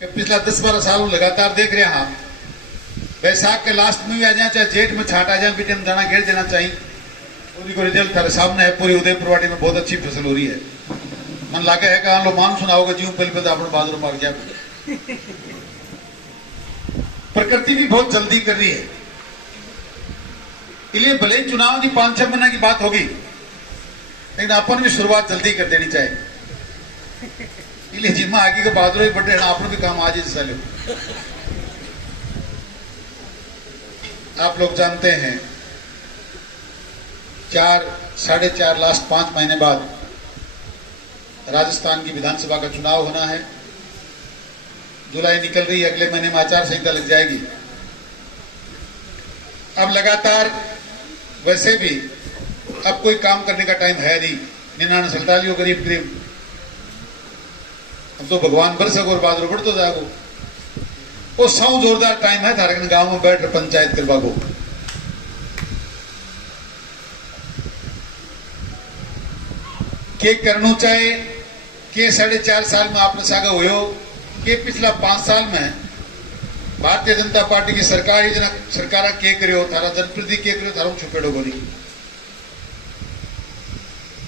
कि पिछला 10-12 साल लगातार देख रहे हैं आप, बैसाख के लास्ट में भी आ जाए चाहे जेठ में छाट आ जाए, बीटे में दाना घेर देना चाहिए। उन्हीं को रिजल्ट थारे सामने है। पूरी उदयपुर वाटी में बहुत अच्छी फसल हो रही है। मन लागे है कहा लो मान सुना होगा जीव पहले पता अपने बाजू मार गया। प्रकृति भी बहुत जल्दी कर रही है, इसलिए भले ही चुनाव की 5-6 महीने की बात होगी, लेकिन अपन भी शुरुआत जल्दी कर देनी चाहिए। इसलिए जिम्मा आगे के बहादुर ही बढ़े अपने भी काम आज हिस्सा लो। आप लोग जानते हैं 4-4.5 लास्ट 5 महीने बाद राजस्थान की विधानसभा का चुनाव होना है। जुलाई निकल रही है, अगले महीने में आचार संहिता लग जाएगी। अब लगातार वैसे भी अब कोई काम करने का टाइम है नहीं। 99-47 करीब करीब अब तो भगवान बरसक और बादल बढ़ तो जागो। वो सौ जोरदार टाइम है थारे गांव में बैठ पंचायत करवा को। के करना चाहे के 4.5 साल में आपने सागा हो के पिछला 5 साल में भारतीय जनता पार्टी की सरकार ही सरकार के करो थारा जनप्रति के करो थारा छुपेड़ो बोली।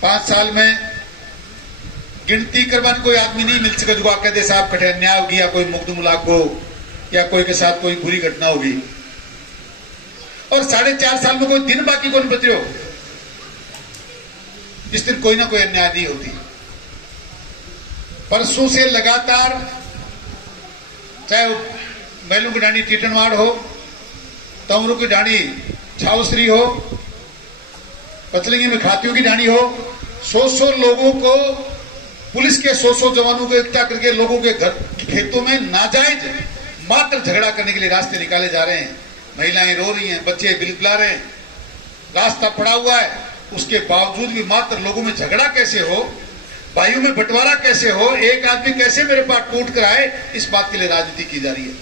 5 साल में गिनती करवाने कोई आदमी नहीं मिल सका जो आके दे साहब कटे अन्याय होगी या कोई मुक्त मुलाक हो या कोई के साथ कोई बुरी घटना होगी। और 4.5 साल में कोई दिन बाकी कौन बचे हो, इस दिन कोई ना कोई अन्याय नहीं होती। परसों से लगातार चाहे मैलू की डाणी टीटनवाड़ हो, तमरू की डाणी छावसरी हो, पचलिंगी में खातियों की डाणी हो, 100 लोगों को पुलिस के 100 जवानों को इकट्ठा करके लोगों के घर खेतों में नाजायज मात्र झगड़ा करने के लिए रास्ते निकाले जा रहे हैं। महिलाएं रो रही हैं, बच्चे बिलबिला रहे हैं, रास्ता पड़ा हुआ है, उसके बावजूद भी मात्र लोगों में झगड़ा कैसे हो, भाइयों में बंटवारा कैसे हो, एक आदमी कैसे मेरे पास टूट कर आए, इस बात के लिए राजनीति की जा रही है।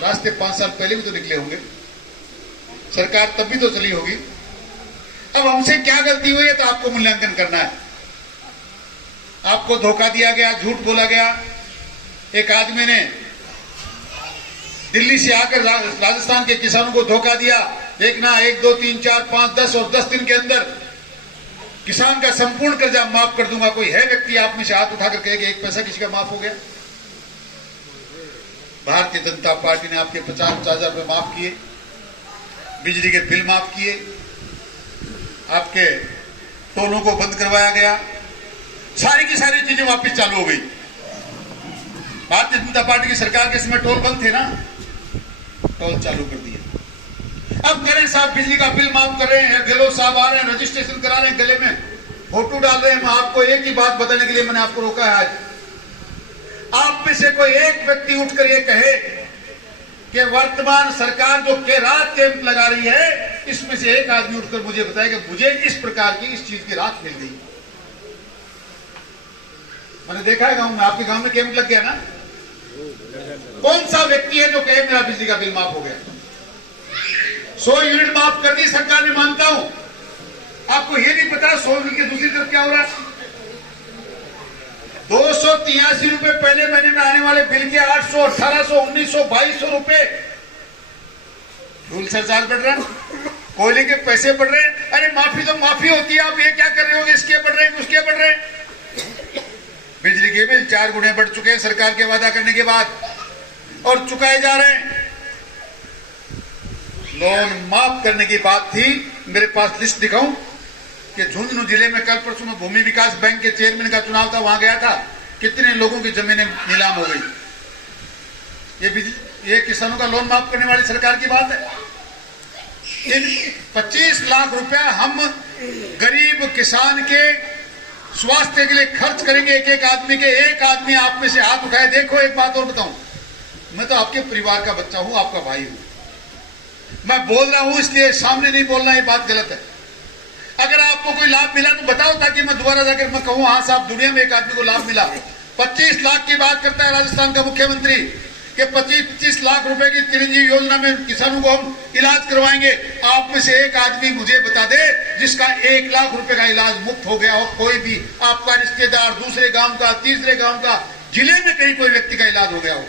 रास्ते 5 साल पहले भी तो निकले होंगे, सरकार तब भी तो चली होगी। अब हमसे क्या गलती हुई है तो आपको मूल्यांकन करना है। आपको धोखा दिया गया, झूठ बोला गया। एक आदमी ने दिल्ली से आकर राजस्थान के किसानों को धोखा दिया। देखना 1, 2, 3, 4, 5, 10 और 10 दिन के अंदर किसान का संपूर्ण कर्जा माफ कर दूंगा। कोई है व्यक्ति आप में से हाथ उठाकर कहे कि 1 पैसा किसी का माफ हो गया? भारतीय जनता पार्टी ने आपके 50,000 रुपए माफ किए, बिजली के बिल माफ किए, आपके टोलों को बंद करवाया गया, सारी की सारी चीजें वापस चालू हो गई। भारतीय जनता पार्टी की सरकार के समय टोल बंद थे ना, टोल चालू कर दिए। अब करें साहब बिजली का बिल माफ कर रहे हैं, गहलोत साहब आ रहे हैं, रजिस्ट्रेशन करा रहे हैं, गले में फोटो डाल रहे हैं। मैं आपको एक ही बात बताने के लिए मैंने आपको रोका है। आज आप में से कोई एक व्यक्ति उठकर ये कहे कि वर्तमान सरकार जो के रात कैंप लगा रही है, इसमें से एक आदमी उठकर मुझे बताए कि मुझे इस प्रकार की इस चीज की रात मिल गई। मैंने देखा है गांव में, आपके गांव में कैंप लग गया ना। कौन सा व्यक्ति है जो कहे मेरा बिजली का बिल माफ हो गया? 100 यूनिट माफ कर दी सरकार ने, मानता हूं। आपको ये नहीं पता 100 यूनिट की दूसरी तरफ क्या हो रहा है? 283 रुपए पहले महीने में आने वाले बिल के 800, 1800, 1900, 2200 रुपए फ्यूल सरचार्ज बढ़ रहा है, कोयले के पैसे बढ़ रहे हैं। अरे माफी तो माफी होती है, आप ये क्या कर रहे हो? इसके बढ़ रहे हैं, उसके बढ़ रहे हैं। बिजली के बिल 4 गुने बढ़ चुके हैं सरकार के वादा करने के बाद और चुकाए जा रहे हैं। लोन माफ करने की बात थी। मेरे पास लिस्ट दिखाऊं कि झुंझुनू जिले में कल परसों में भूमि विकास बैंक के चेयरमैन का चुनाव था, वहां गया था, कितने लोगों की जमीनें नीलाम हो गई। ये किसानों का लोन माफ करने वाली सरकार की बात है। इन 25 लाख रुपया हम गरीब किसान के स्वास्थ्य के लिए खर्च करेंगे, एक आदमी के। एक आदमी आप में से हाथ उठाए। देखो एक बात और बताऊं, मैं तो आपके परिवार का बच्चा हूं, आपका भाई हूं। मैं बोल रहा हूं इसलिए सामने नहीं बोलना, ये बात गलत है। अगर आपको कोई लाभ मिला तो बताओ, ताकि मैं दोबारा जाकर मैं कहूं हाँ साहब दुनिया में एक आदमी को लाभ मिला। 25 लाख की बात करता है राजस्थान का मुख्यमंत्री कि 25 लाख रुपए की चिरंजीवी योजना में किसानों को हम इलाज करवाएंगे। आप में से एक आदमी मुझे बता दे जिसका 1 लाख रुपए का इलाज मुफ्त हो गया हो। कोई भी आपका रिश्तेदार, दूसरे गांव का, तीसरे गांव का, जिले में कहीं कोई व्यक्ति का इलाज हो गया हो।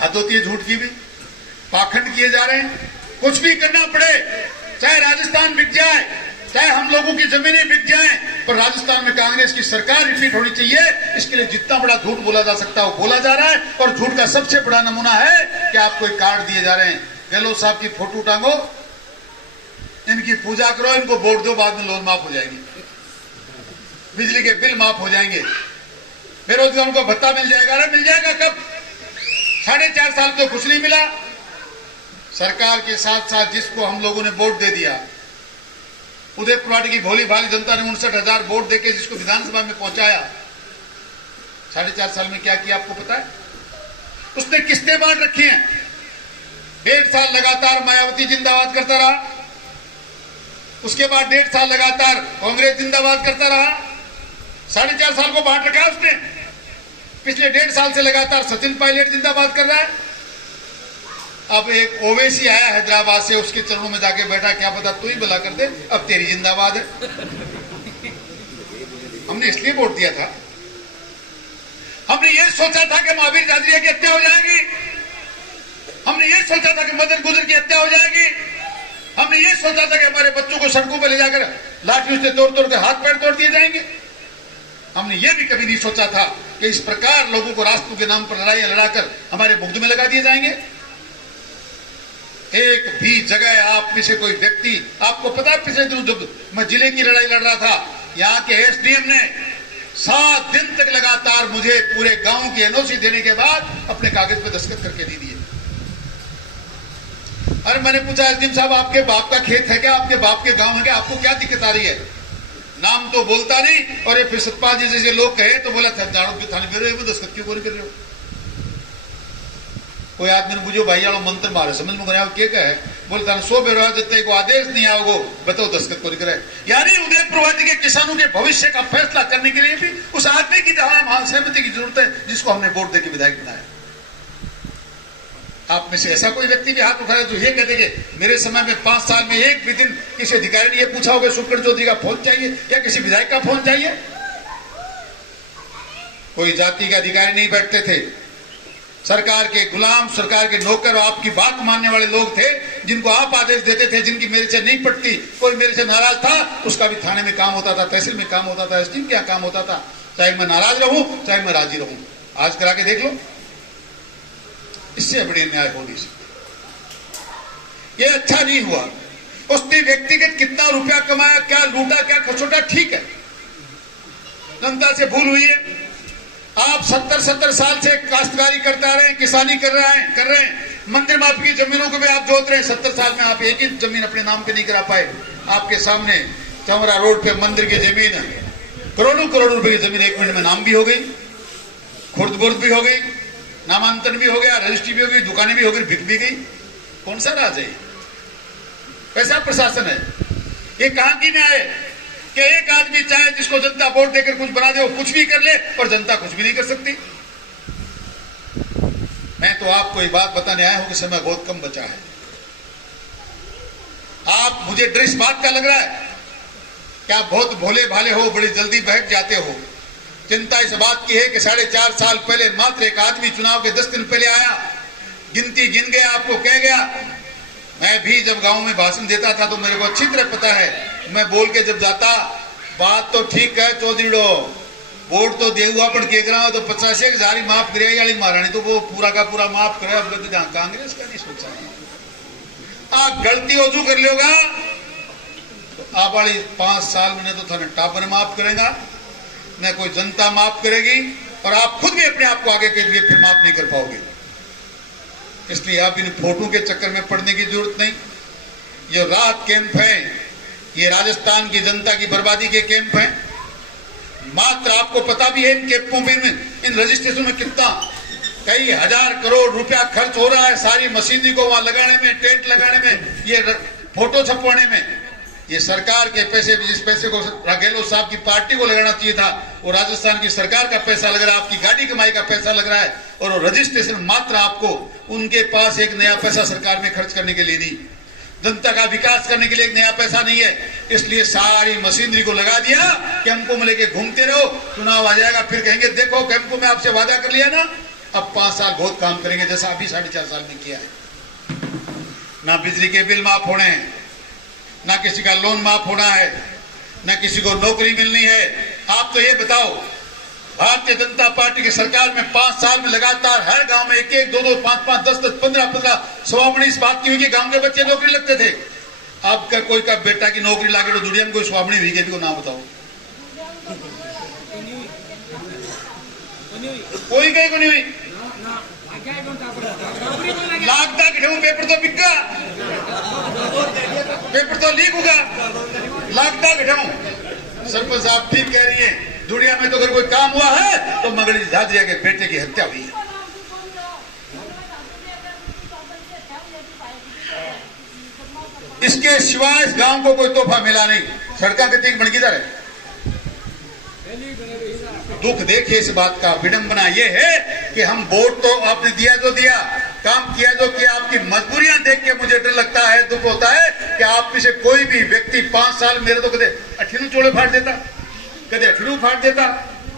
हद होती है झूठ की भी, पाखंड किए जा रहे हैं। कुछ भी करना पड़े, चाहे राजस्थान बिक जाए, चाहे हम लोगों की जमीनें बिक जाएं, पर राजस्थान में कांग्रेस की सरकार रिपीट होनी चाहिए। इसके लिए जितना बड़ा झूठ बोला जा सकता है वो बोला जा रहा है। और झूठ का सबसे बड़ा नमूना है कि आपको एक कार्ड दिए जा रहे हैं, गहलोत साहब की फोटो टांगो, इनकी पूजा करो, इनको वोट दो, बाद में लोन माफ हो जाएंगे, बिजली के बिल माफ हो जाएंगे, बेरोजगारों को भत्ता मिल जाएगा। अरे मिल जाएगा कब? 4.5 साल तो कुछ नहीं मिला। सरकार के साथ साथ जिसको हम लोगों ने वोट दे दिया, उदयपुर की भोली भाली जनता ने 59,000 वोट देके जिसको विधानसभा में पहुंचाया, 4.5 साल में क्या किया आपको पता है? उसने किस्तें बांट रखी हैं। 1.5 साल लगातार मायावती जिंदाबाद करता रहा, उसके बाद 1.5 साल लगातार कांग्रेस जिंदाबाद करता रहा, 4.5 साल को बांट रखा है उसने। पिछले 1.5 साल से लगातार सचिन पायलट जिंदाबाद कर रहा है। अब एक ओवैसी आया हैदराबाद से, उसके चरणों में जाके बैठा, क्या पता तू ही भला कर दे, अब तेरी जिंदाबाद है। हमने इसलिए वोट दिया था, हमने ये सोचा था कि महावीर जादरिया की हत्या हो जाएगी, हमने ये सोचा था कि मदन गुजर की हत्या हो जाएगी, हमने ये सोचा था कि हमारे बच्चों को सड़कों पर ले जाकर लाठियों से तोड़ तोड़ कर हाथ पैर तोड़ दिए जाएंगे। हमने ये भी कभी नहीं सोचा था कि इस प्रकार लोगों को राष्ट्रों के नाम पर लड़ाइयां लड़ाकर हमारे मुग्ध में लगा दिए जाएंगे। एक भी जगह आप में से कोई व्यक्ति, आपको पता है पिछले दिनों जब मैं जिले की लड़ाई लड़ रहा था, यहाँ के एसडीएम ने 7 दिन तक लगातार मुझे पूरे गांव की एनओसी देने के बाद अपने कागज पे दस्तखत करके दे दिए। अरे मैंने पूछा एसडीएम साहब आपके बाप का खेत है क्या, आपके बाप के गांव है क्या, आपको क्या दिक्कत आ रही है? नाम तो बोलता नहीं, और ये फिर सतपाल जी जैसे लोग कहे तो बोला जाड़ो के थाने में दस्तखत क्यों कर रहे हो? कोई आदमी ने मुझे भाई आलो मंत्र मारे, समझ में क्या कहे, बोलता 100 बेरोजगार जब को आदेश नहीं आओगे बताओ दस्तखत को करे। यानी उदयपुर के किसानों के भविष्य का फैसला करने के लिए भी उस आदमी की सहमति की जरूरत है जिसको हमने वोट देकर विधायक बनाया। आप में से ऐसा कोई व्यक्ति भी हाथ उठाए जो ये कहते कि मेरे समय में 5 साल में एक भी दिन किसी अधिकारी ने ये पूछा होगा सुप्रीम चौधरी का फोन चाहिए या किसी विधायक का फोन चाहिए? कोई जाति के अधिकारी नहीं बैठते थे, सरकार के गुलाम, सरकार के नौकर, आपकी बात मानने वाले लोग थे जिनको आप आदेश देते थे, जिनकी मेरे से नहीं पड़ती। कोई मेरे से नाराज था, उसका भी थाने में काम होता था, तहसील में काम होता था, एसडीएम क्या काम होता था, चाहे मैं नाराज रहूं चाहे मैं राजी रहूं। आज करा के देख लो, इससे बड़ी न्याय हो नहीं सकती। ये अच्छा नहीं हुआ। उसने व्यक्तिगत कितना रुपया कमाया, क्या लूटा, क्या खसोटा, ठीक है, जनता से भूल हुई है। आप 70 साल से काश्तकारी करते आ रहे हैं, किसानी कर रहे हैं, मंदिर माप की जमीनों को भी आप जोत रहे हैं। 70 साल में आप एक ही जमीन अपने नाम पे नहीं करा पाए। आपके सामने चमरा रोड पे मंदिर की जमीन, करोड़ों रुपए की जमीन 1 मिनट में नाम भी हो गई, खुर्द बुर्द भी हो गई, नामांतरण भी हो गया, रजिस्ट्री भी हो गई, दुकानें भी हो गई, बिक भी गई। कौन सा राज है? कैसा प्रशासन है? ये कहां की न्याय है कि एक आदमी चाहे जिसको जनता वोट देकर कुछ बना दे, वो कुछ भी कर ले और जनता कुछ भी नहीं कर सकती। मैं तो आपको एक बात बताने आया हूं कि समय बहुत कम बचा है। आप, मुझे डर इस बात का लग रहा है कि आप बहुत भोले भाले हो, बड़ी जल्दी बहक जाते हो। चिंता इस बात की है कि 4.5 साल पहले मात्र एक आदमी चुनाव के 10 दिन पहले आया, गिनती गिन गया, आपको कह गया। मैं भी जब गांव में भाषण देता था तो मेरे को अच्छी तरह पता है, मैं बोल के जब जाता, बात तो ठीक है चौधरीडो, वोट तो देगा पर के तो 50,000 माफ करे वाली महारानी तो वो पूरा का पूरा माफ करे। अब कांग्रेस का नहीं सोचा, आप गलती ओजू कर लोगा तो आप वाली 5 साल में तो थाने टापर माफ करेगा, न कोई जनता माफ करेगी, और आप खुद भी अपने आप को आगे के लिए फिर माफ नहीं कर पाओगे। इसलिए आप इन फोटो के चक्कर में पड़ने की जरूरत नहीं। ये राहत कैंप है, ये राजस्थान की जनता की बर्बादी के कैंप हैं। मात्र आपको पता भी है इन कैंपों में, इन रजिस्ट्रेशन में कितना कई हजार करोड़ रुपया खर्च हो रहा है, सारी मशीनरी को वहां लगाने में, टेंट लगाने में, ये फोटो छपवाने में। ये सरकार के पैसे, जिस पैसे को गहलोत साहब की पार्टी को लगाना चाहिए था, वो राजस्थान की सरकार का पैसा लग रहा है, आपकी गाड़ी कमाई का पैसा लग रहा है, और रजिस्ट्रेशन मात्र आपको उनके पास एक नया पैसा सरकार में खर्च करने के लिए नहीं। जनता का विकास करने के लिए एक नया पैसा नहीं है, इसलिए सारी मशीनरी को लगा दिया। कैंपों में लेके घूमते रहो, चुनाव आ जाएगा फिर कहेंगे देखो कैंपों में आपसे वादा कर लिया ना, अब 5 साल बहुत काम करेंगे, जैसा अभी 4.5 साल में किया है। ना बिजली के बिल माफ होने हैं, ना किसी का लोन माफ होना है, ना किसी को नौकरी मिलनी है। आप तो ये बताओ, भारतीय जनता पार्टी की सरकार में 5 साल में लगातार हर गांव में 1-1, 2-2, 5-5, 10-10, 15-15 स्वावणी इस बात की हुई कि गांव के बच्चे नौकरी लगते थे। अब का कोई का बेटा की नौकरी लागे तो दुनिया में कोई स्वावणी हुई के भी को ना बताओ, कोई कहीं को नहीं हुई। लागता कि पेपर तो बिका, पेपर तो लीक होगा, लागता कि सरपंच साहब ठीक कह रही है। दुनिया में तो अगर कोई काम हुआ है तो मगड़ी दादिया के बेटे की हत्या हुई है। इसके सिवाय इस गांव को कोई तोहफा मिला नहीं। सड़का गति बन किधर है? दुख देखिए इस बात का, विडंबना यह है कि हम वोट तो आपने दिया जो दिया, काम किया जो किया, आपकी मजबूरियां देख के मुझे डर लगता है, दुख होता है कि आप में से कोई भी व्यक्ति 5 साल मेरे तो कदे अठीनू चोड़े फाड़ देता, कदे अठीनू फाड़ देता,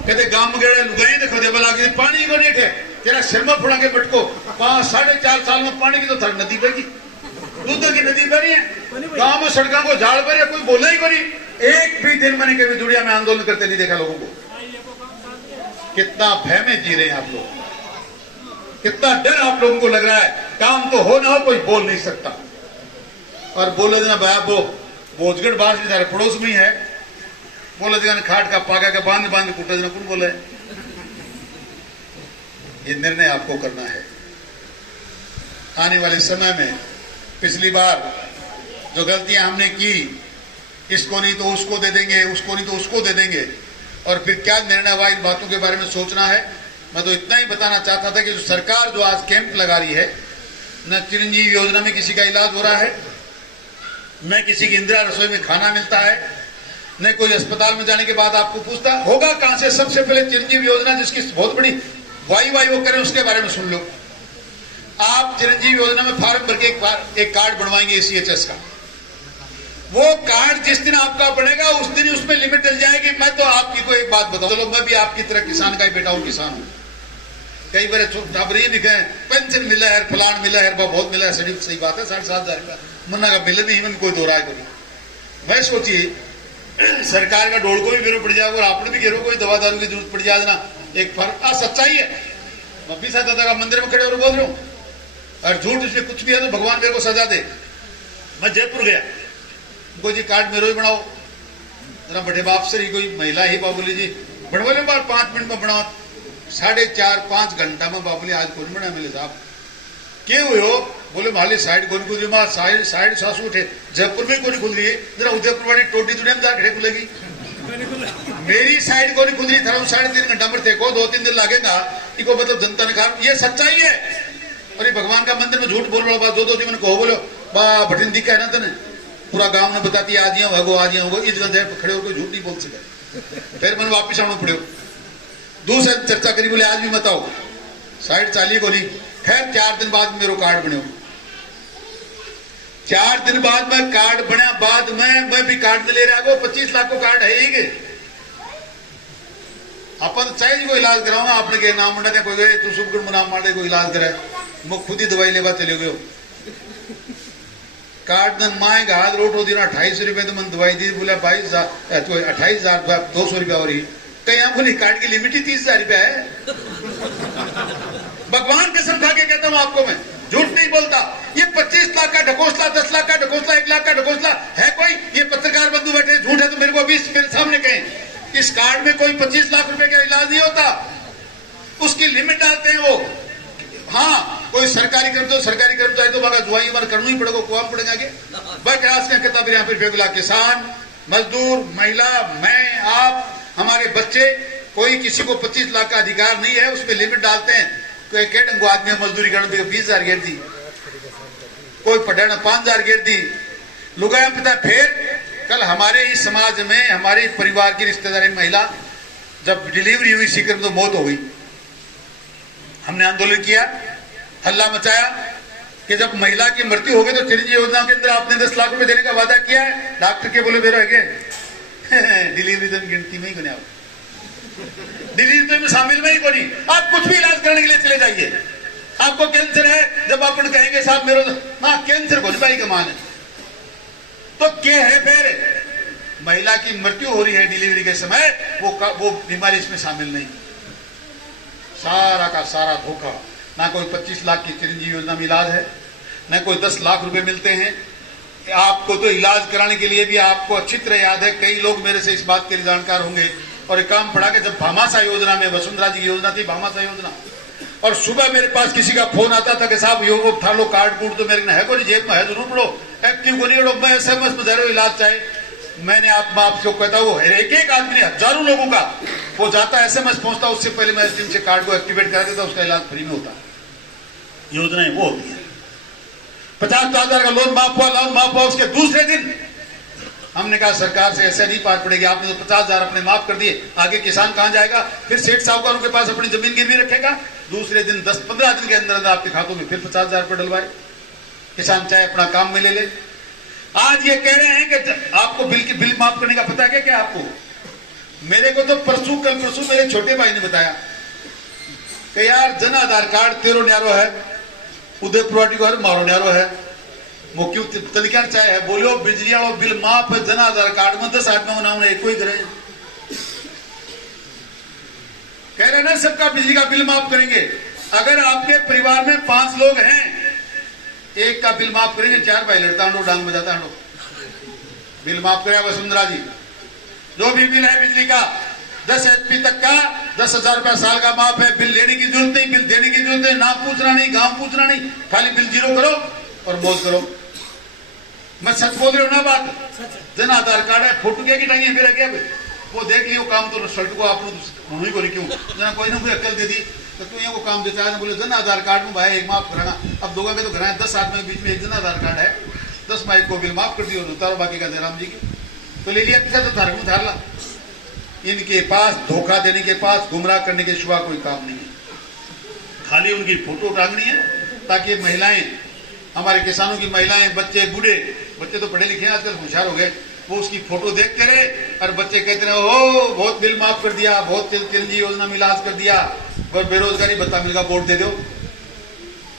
कदे गांव में गए लुगाई देखो दे बला के पानी को नेट है तेरा शर्मा फुड़ा के बटको 5-4.5 साल में पानी की तो थर नदी बह गई, दूध की नदी बह रही है। गांव में सड़कों को झाड़ पर कोई बोला ही नहीं। एक भी दिन मैंने कभी दुनिया में आंदोलन करते नहीं देखा लोगों को। कितना भय में जी रहे हैं आप लोग, कितना डर आप लोगों को लग रहा है। काम तो हो ना हो कोई बोल नहीं सकता। और बोले देना भाई वो बोझगढ़ बाढ़ बेचारे पड़ोस में ही है, बोले देना खाट का पागा का बांध बांध कुटा देना, कौन बोले? ये निर्णय आपको करना है। आने वाले समय में पिछली बार जो गलतियां हमने की, इसको नहीं तो उसको दे देंगे, उसको नहीं तो उसको दे देंगे, और फिर क्या निर्णय हुआ इन बातों के बारे में सोचना है। मैं तो इतना ही बताना चाहता था कि जो सरकार जो आज कैंप लगा रही है, न चिरंजीवी योजना में किसी का इलाज हो रहा है, न किसी की इंदिरा रसोई में खाना मिलता है, न कोई अस्पताल में जाने के बाद आपको पूछता होगा कहां से। सबसे पहले चिरंजीवी योजना जिसकी बहुत बड़ी वाई वो करें उसके बारे में सुन लो। आप चिरंजीवी योजना में फॉर्म भर के एक कार्ड बनवाएंगे ACHS का, वो कार्ड जिस दिन आपका बनेगा उस दिन उसमें लिमिट डल जाएगी। मैं तो आपकी को एक बात बताऊं, चलो मैं भी आपकी तरह किसान का ही बेटा हूं, किसान हूं। कई बार खबरें लिखे पेंशन मिला है, फलान मिला है, बहुत मिला है, सही बात है, 7,500 रुपया मुन्ना का मिले नहीं, में कोई दो राय करी। मैं सोचिए सरकार का डोल को भी गिरो पड़ जाएगा और आपने भी गिरो कोई दवा दारू की जरूरत पड़ जाए ना, एक फर्क सच्चाई है। मैं भी साथ दादा मंदिर में खड़े और बोल रहा हूँ, और झूठ इसमें कुछ भी है तो भगवान मेरे को सजा दे। मैं जयपुर गया, कोई जी कार्ड मेरो ही बनाओ, जरा बड़े बाप से ही कोई महिला ही बाबूली जी बनवा लो, बार 5 मिनट में बनाओ। 4.5-5 घंटा में बाबूली आज कौन बना मिले साहब के हुए हो? बोले माली साइड कौन खुल रही, माँ साइड सासू उठे जयपुर में कौन खुल रही है, जरा उदयपुर वाली टोटी दुनिया में जाकर खुलेगी। मेरी साइड कौन खुल रही था, 3.5 घंटा में थे को 2-3 दिन लगेगा, इको मतलब जनता ने कहा ये सच्चाई है। और ये भगवान का मंदिर में झूठ बोल रहा बात 2-2 दिन कहो बोलो बा भटिन दिखा है ना तेने, पूरा गांव ने बताती आज भागो आज होगो, इस गंधे खड़े होकर झूठ नहीं बोल सके। फिर मैंने वापिस आना पड़े, दूसरे चर्चा करी, बोले आज भी मत आओ, साइड चाली को नहीं। खैर 4 दिन बाद मेरे कार्ड बने, 4 दिन बाद में कार्ड बना, बाद में मैं भी कार्ड ले रहा हूँ। 25 लाख को कार्ड है ही के अपन चाहिए को इलाज कराऊंगा, आपने के नाम मंडा कोई गए तू सुबह नाम मार कोई इलाज कराए, मैं खुद ही दवाई लेवा चले गए। कार्ड न माए हाथ रोट हो दी 28 रुपए तो मन दवाई दी, बोला 28,200 रुपया हो रही। कहीं आप बोली कार्ड की लिमिट ही 30,000 रुपया है। भगवान कसम खा के कहता हूं आपको, मैं झूठ नहीं बोलता। ये 25 लाख का ढकोसला, 10 लाख का ढकोसला, 1 लाख का ढकोसला है कोई? ये पत्रकार बंधु बैठे झूठ है तो मेरे को अभी मेरे सामने कहें इस कार्ड में कोई 25 लाख रुपए का इलाज नहीं होता, उसकी लिमिट डालते हैं वो। हाँ कोई सरकारी कर्मचारी तो बागा जुआई हमारा करना ही पड़ेगा, कुआम पड़ेगा आगे बस किताब यहाँ पर फेंकला। किसान, मजदूर, महिला, मैं, आप, हमारे बच्चे, कोई किसी को 25 लाख का अधिकार नहीं है, उसमें लिमिट डालते हैं। कोई को आदमी मजदूरी करने 20,000 गिर दी, कोई पढ़ाना 5,000 गिर दी, लुगाया पिता। फिर कल हमारे ही समाज में हमारे परिवार की रिश्तेदारी महिला जब डिलीवरी हुई सीकर में तो मौत हो गई। हमने आंदोलन किया, हल्ला मचाया, कि जब महिला की मृत्यु हो गई तो चिरंजीवी योजना के अंदर आपने 10 लाख रुपए देने का वादा किया है, डॉक्टर के बोले बेरो है डिलीवरी तो गिनती में ही बने, डिलीवरी में शामिल में ही को नहीं। आप कुछ भी इलाज करने के लिए चले जाइए, आपको कैंसर है, जब अपन कहेंगे साहब मेरे हाँ कैंसर को भाई का मान है, तो क्या है फिर महिला की मृत्यु हो रही है डिलीवरी के समय, वो बीमारी इसमें शामिल नहीं। सारा का सारा धोखा। ना कोई 25 लाख की चिरंजीवी योजना में इलाज है, न कोई 10 लाख रुपए मिलते हैं। आपको तो इलाज कराने के लिए भी आपको अच्छी तरह याद है, कई लोग मेरे से इस बात के लिए जानकार होंगे और एक काम पड़ा कि जब भामाशाह योजना में वसुंधरा जी की योजना थी, भामाशाह योजना, और सुबह मेरे पास किसी का फोन आता था कि साहब यो था लो कार्ड कूड तो मेरे है को नहीं, जेब में है जरूर पड़ो, एक्टिव को नहीं पड़ो, मैं SMS में जरूर इलाज चाहे। मैंने आपको कहता वो एक एक आदमी हजारों लोगों का वो जाता SMS पहुंचता, उससे पहले मैं दिन से कार्ड को एक्टिवेट करा देता, उसका इलाज फ्री में होता। योजनाएं वो होती है। 50,000 का लोन माफ हुआ, उसके दूसरे दिन हमने कहा सरकार से ऐसे नहीं पार पड़ेगी, आपने तो 50,000 अपने माफ कर दिए, आगे किसान कहां जाएगा, फिर सेठ साहूकारों के पास अपनी जमीन गिरवी रखेगा। दूसरे दिन 10-15 दिन के अंदर आपके खातों में फिर 50,000 रुपए डलवाए, किसान चाहे अपना काम में ले ले। आज ये कह रहे हैं कि आपको बिल माफ करने का पता है क्या आपको? मेरे को तो कल परसों मेरे छोटे भाई ने बताया कि यार जन आधार कार्ड तेरो न्यारो है, उदयपुर को मारो न्यारो है, वो क्यों तरीका चाहे है, बोलो बिजली वालों बिल माफ है, जन आधार कार्ड में 10 आदमी उन्होंने एक ही करे, कह रहे ना सबका बिजली का बिल माफ करेंगे। अगर आपके परिवार में 5 लोग हैं, एक का बिल माफ करेंगे, 4 भाई लड़ता हूं डांग बजाता हूं, बिल माफ करे वसुंधरा जी। जो भी बिल है बिजली का 10 HP तक का 10,000 रुपया साल का माफ है, बिल लेने की जरूरत नहीं, बिल देने की जरूरत नहीं, ना पूछना नहीं, गांव पूछना नहीं, खाली बिल जीरो करो और मौज करो। मैं सच बोल रही हूं ना बात? जन आधार कार्ड है, फोटो क्या की टाइम है, फिर क्या वो देख लियो काम तो शर्ट को आप ही को क्यों जना कोई ना कोई अक्ल दे दी तो तू को काम देता है। बोले जन आधार कार्ड में भाई एक माफ कराना, अब दोगा के तो घर 10 आदमी के बीच में एक जन आधार कार्ड है, 10 माइक को बिल माफ कर दियो, उतारो बाकी का जयराम जी की तो ले लिया, पीछा तो धार में धार ला। इनके पास धोखा देने के पास गुमराह करने के सिवा कोई काम नहीं है, खाली उनकी फोटो टांगनी है ताकि महिलाएं, हमारे किसानों की महिलाएं, बच्चे, बूढ़े, बच्चे तो पढ़े लिखे आजकल होशियार हो गए, वो उसकी फोटो देखते रहे और बच्चे कहते रहे हो बहुत बिल माफ कर दिया, बहुत चिरंजीवी योजना में इलाज कर दिया, और बेरोजगारी भत्ता मिलेगा वोट दे दो।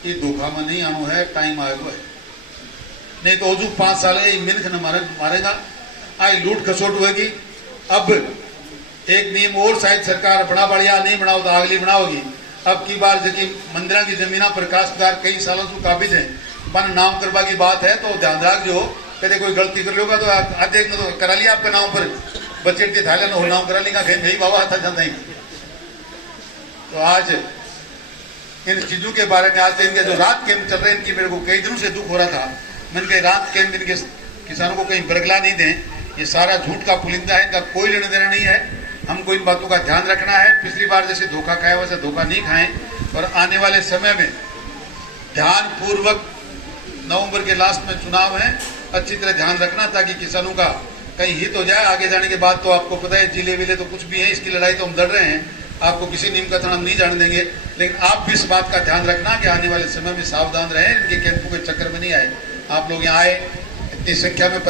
ये धोखा में नहीं आनो है, टाइम आएगा है, नहीं तो हजू 5 साल मिनख न मारेगा, आई लूट खसोट होगी। अब एक नियम और शायद सरकार बना बढ़िया नहीं बनाओ तो अगली बनाओगी। अब की बार जबकि मंदिरा की जमीना पर काश्तकार कई सालों से काबिज है, पर नाम करवा की बात है तो ध्यान रख जो कदे कोई गलती कर लोगा तो आधे तो करा लिया आपके नाम पर, बच्चे के थाले हो नाम करा लेगा भाई बाबा था जनता ही। तो आज इन चीजों के बारे में आज इनके जो रात कैंप चल रहे हैं, इनकी मेरे को कई दिनों से दुख हो रहा था। मैंने कहा रात कैंप इनके किसानों को कहीं बरगला नहीं दें, ये सारा झूठ का पुलिंदा है, इनका कोई लेना देना नहीं है। हमको इन बातों का ध्यान रखना है, पिछली बार जैसे धोखा खाया वैसे धोखा नहीं खाएं, और आने वाले समय में ध्यान पूर्वक, नवंबर के लास्ट में चुनाव है, अच्छी तरह ध्यान रखना ताकि किसानों का कहीं हित हो जाए। आगे जाने के बाद तो आपको पता है जिले विले तो कुछ भी है, इसकी लड़ाई तो हम लड़ रहे हैं, आपको किसी नीम का थना नहीं जाने देंगे, लेकिन आप भी इस बात का ध्यान रखना कि आने वाले समय में सावधान रहें, इनके कैंपों के चक्कर में नहीं आए। आप लोग यहाँ आए, इतनी संख्या में